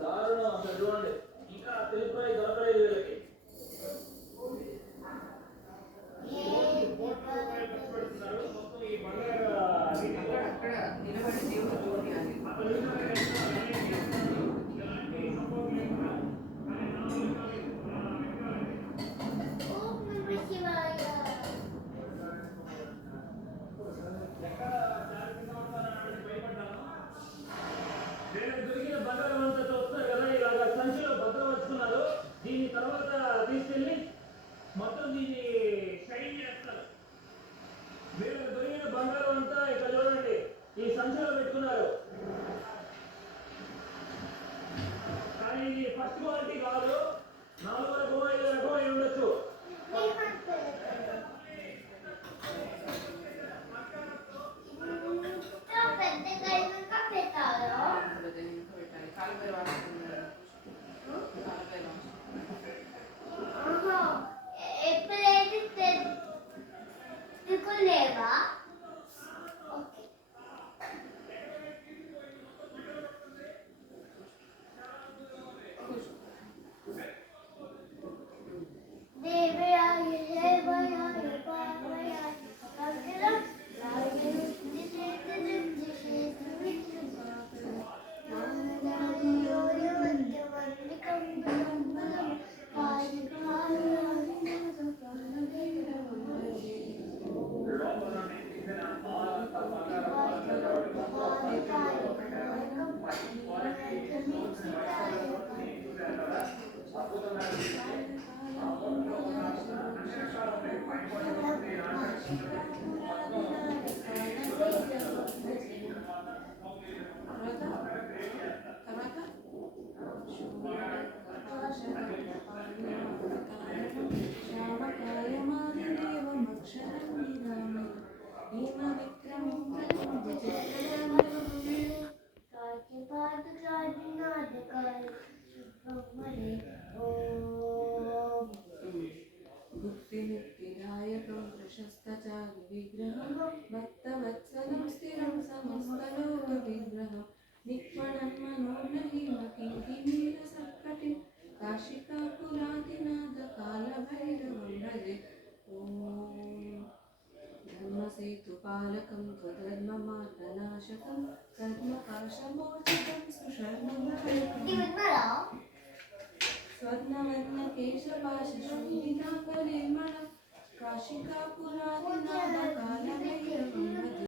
దారుణం అసలు చూడండి. ఇంకా తెలుపురాయి దొరకలేదు వీళ్ళకి. మొత్తం ఈ అక్కడ నిలబడి దేవుడు చూడాలి. దొరికిన బంగారం అంతా చూస్తున్నారు కదా, ఇలాగ సంచిలో భద్రపరుచుకున్నారు. దీని తర్వాత తీసుకెళ్ళి మొత్తం దీన్ని షైన్ చేస్తారు. వీళ్ళకి దొరికిన బంగారం అంతా ఇక్కడ చూడండి ఈ సంచిలో పెట్టుకున్నారు. కానీ ఇది ఫస్ట్ క్వాలిటీ కాదు, 4 రకం 5 రకం అయి ఉండొచ్చు. విగ్రహం భక్తవత్సలం స్థిరం సమస్తలోక విగ్రహం నిక్వణం మనోహీమకింకినీల సత్కటి కాశికాపురాదినాథ కాలభైరవం భజే. ఓం ధర్మసేతుపాలకం స్వధర్మమార్గనాశకం కర్మపాశమోచకం సుషర్మభయం స్వర్ణవర్ణకేశపాశ నిర్మలం కాశికాపురాదినాథ కాలభైరవం భజే.